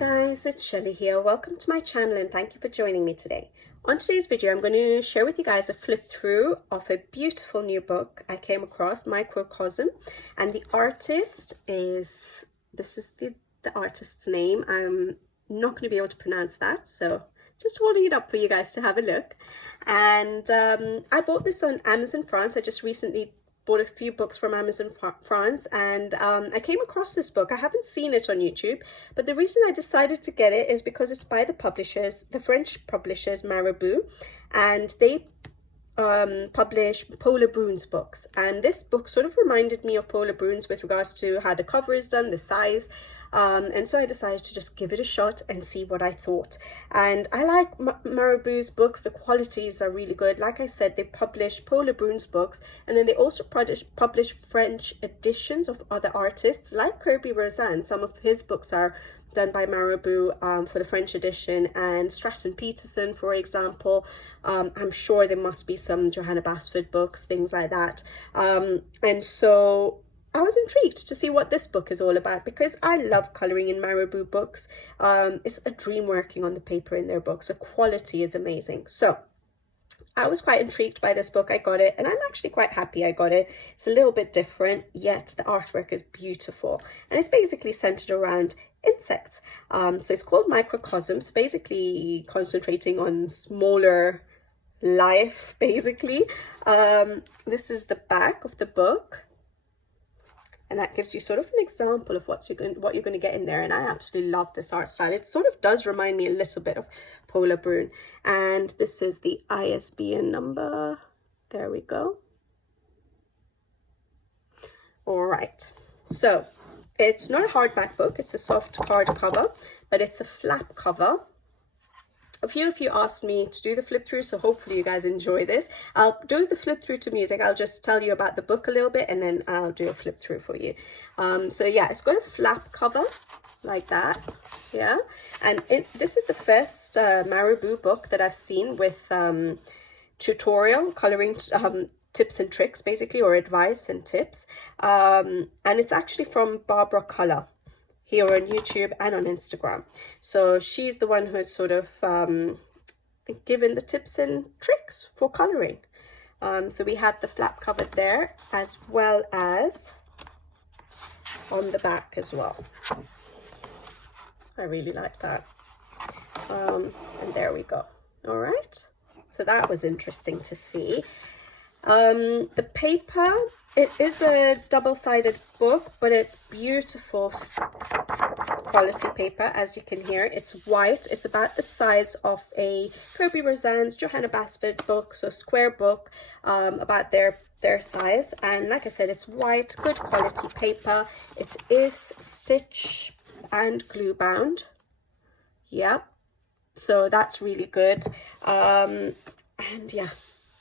guys, it's Shelly here. Welcome to my channel and thank you for joining me today. On today's video, I'm going to share with you guys a flip through of a beautiful new book I came across, Microcosme, and the artist is, this is the artist's name. I'm not going to be able to pronounce that, so just holding it up for you guys to have a look. And I bought this on Amazon France. I just recently bought a few books from Amazon France, and I came across this book. I haven't seen it on YouTube, but the reason I decided to get it is because it's by the French publishers Marabout, and they publish Paula Brun's books. And this book sort of reminded me of Paula Brun's with regards to how the cover is done, the size. And so I decided to just give it a shot and see what I thought. And I like Marabout's books. The qualities are really good. Like I said, they publish Paula Brun's books, and then they also publish French editions of other artists like Kirby Rosin. Some of his books are done by Marabout for the French edition, and Stratton Peterson, for example. I'm sure there must be some Johanna Basford books, things like that. And so I was intrigued to see what this book is all about, because I love colouring in Marabout books. It's a dream working on the paper in their books. The quality is amazing. So I was quite intrigued by this book. I got it, and I'm actually quite happy I got it. It's a little bit different, yet the artwork is beautiful. And it's basically centered around insects. So it's called Microcosm, so basically concentrating on smaller life, basically. This is the back of the book, and that gives you sort of an example of what you're going to get in there. And I absolutely love this art style. It sort of does remind me a little bit of Paula Brun. And this is the ISBN number. There we go. All right. So it's not a hardback book. It's a soft card cover, but it's a flap cover. A few of you asked me to do the flip through, so hopefully you guys enjoy this. I'll do the flip through to music. I'll just tell you about the book a little bit, and then I'll do a flip through for you. So yeah, it's got a flap cover like that. Yeah, and this is the first Marabout book that I've seen with tutorial coloring tips and tricks, basically, or advice and tips. And it's actually from Barbara Color here on YouTube and on Instagram. So she's the one who has sort of given the tips and tricks for colouring. So we have the flap cover there, as well as on the back as well. I really like that. And there we go. All right. So that was interesting to see. The paper, it is a double-sided book, but it's beautiful quality paper, as you can hear. It's white. It's about the size of a Kirby Rosin's Johanna Basford book, so square book, about their size. And like I said, it's white, good quality paper. It is stitch and glue bound. Yeah, so that's really good. And yeah,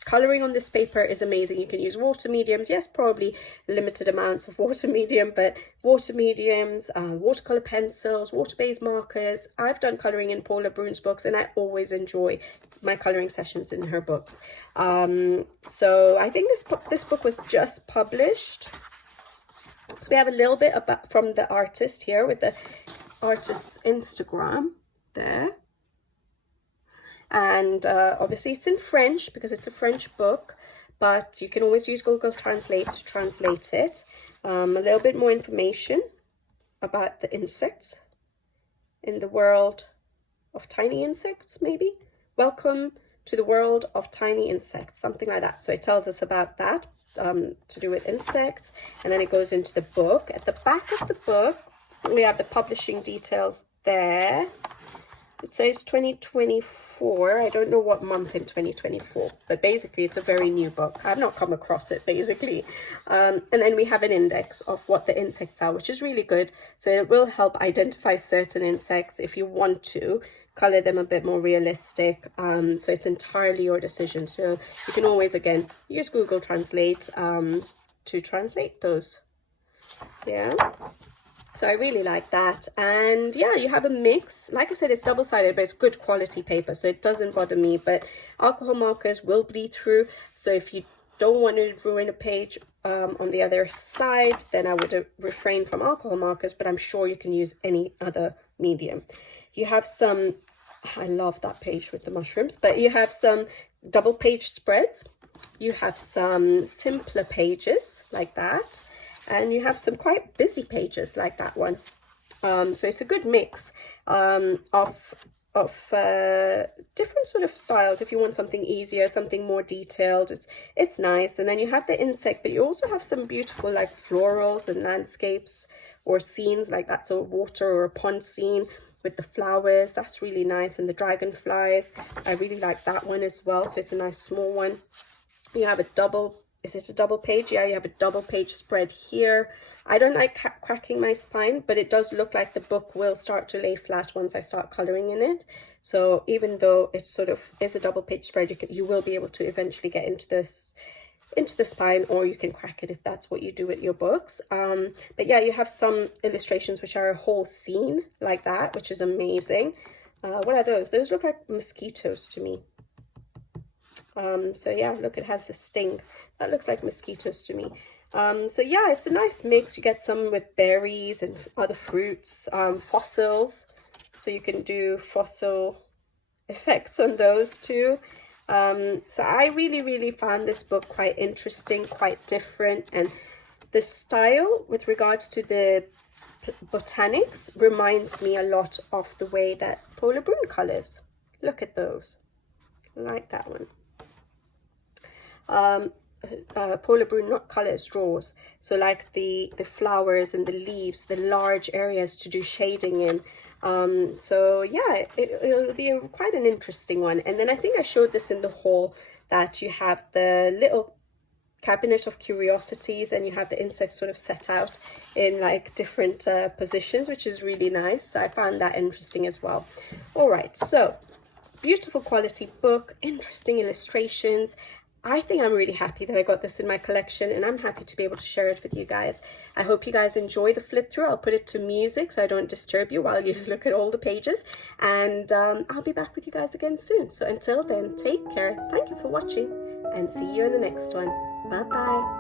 colouring on this paper is amazing. You can use water mediums. Yes, probably limited amounts of water medium, but water mediums, watercolour pencils, water-based markers. I've done colouring in Paula Brun's books, and I always enjoy my colouring sessions in her books. So I think this book was just published. So we have a little bit about from the artist here with the artist's Instagram there. And obviously it's in French because it's a French book, but you can always use Google Translate to translate it. A little bit more information about the insects in the world of tiny insects, maybe. Welcome to the world of tiny insects, something like that. So it tells us about that, to do with insects, and then it goes into the book. At the back of the book, we have the publishing details there. It says 2024. I don't know what month in 2024, but basically it's a very new book. I've not come across it, basically. And then we have an index of what the insects are, which is really good. So it will help identify certain insects if you want to color them a bit more realistic. So it's entirely your decision. So you can always, again, use Google Translate to translate those. Yeah. So I really like that. And yeah, you have a mix. Like I said, it's double-sided, but it's good quality paper, so it doesn't bother me. But alcohol markers will bleed through. So if you don't want to ruin a page on the other side, then I would refrain from alcohol markers, but I'm sure you can use any other medium. You have some, I love that page with the mushrooms, but you have some double page spreads. You have some simpler pages like that, and you have some quite busy pages like that one. So it's a good mix of different sort of styles. If you want something easier, something more detailed, it's nice. And then you have the insect, but you also have some beautiful like florals and landscapes or scenes like that. So water or a pond scene with the flowers, that's really nice. And the dragonflies, I really like that one as well. So it's a nice small one. You have a double, is it a double page? Yeah, you have a double page spread here. I don't like cracking my spine, but it does look like the book will start to lay flat once I start coloring in it. So even though it sort of is a double page spread, you will be able to eventually get into the spine, or you can crack it if that's what you do with your books. But yeah, you have some illustrations which are a whole scene like that, which is amazing. What are those? Those look like mosquitoes to me. So yeah, look, it has the sting. That looks like mosquitoes to me. So yeah, it's a nice mix. You get some with berries and other fruits, fossils. So you can do fossil effects on those too. So I really found this book quite interesting, quite different. And the style with regards to the botanics reminds me a lot of the way that Paula Brun colors. Look at those. I like that one. Paula Brun not colors, draws. So like the flowers and the leaves, the large areas to do shading in. So yeah, it'll be quite an interesting one. And then I think I showed this in the haul, that you have the little cabinet of curiosities and you have the insects sort of set out in like different positions, which is really nice. So I found that interesting as well. All right, so beautiful quality book, interesting illustrations. I think I'm really happy that I got this in my collection, and I'm happy to be able to share it with you guys. I hope you guys enjoy the flip through. I'll put it to music so I don't disturb you while you look at all the pages, and I'll be back with you guys again soon. So until then, take care. Thank you for watching, and see you in the next one. Bye bye.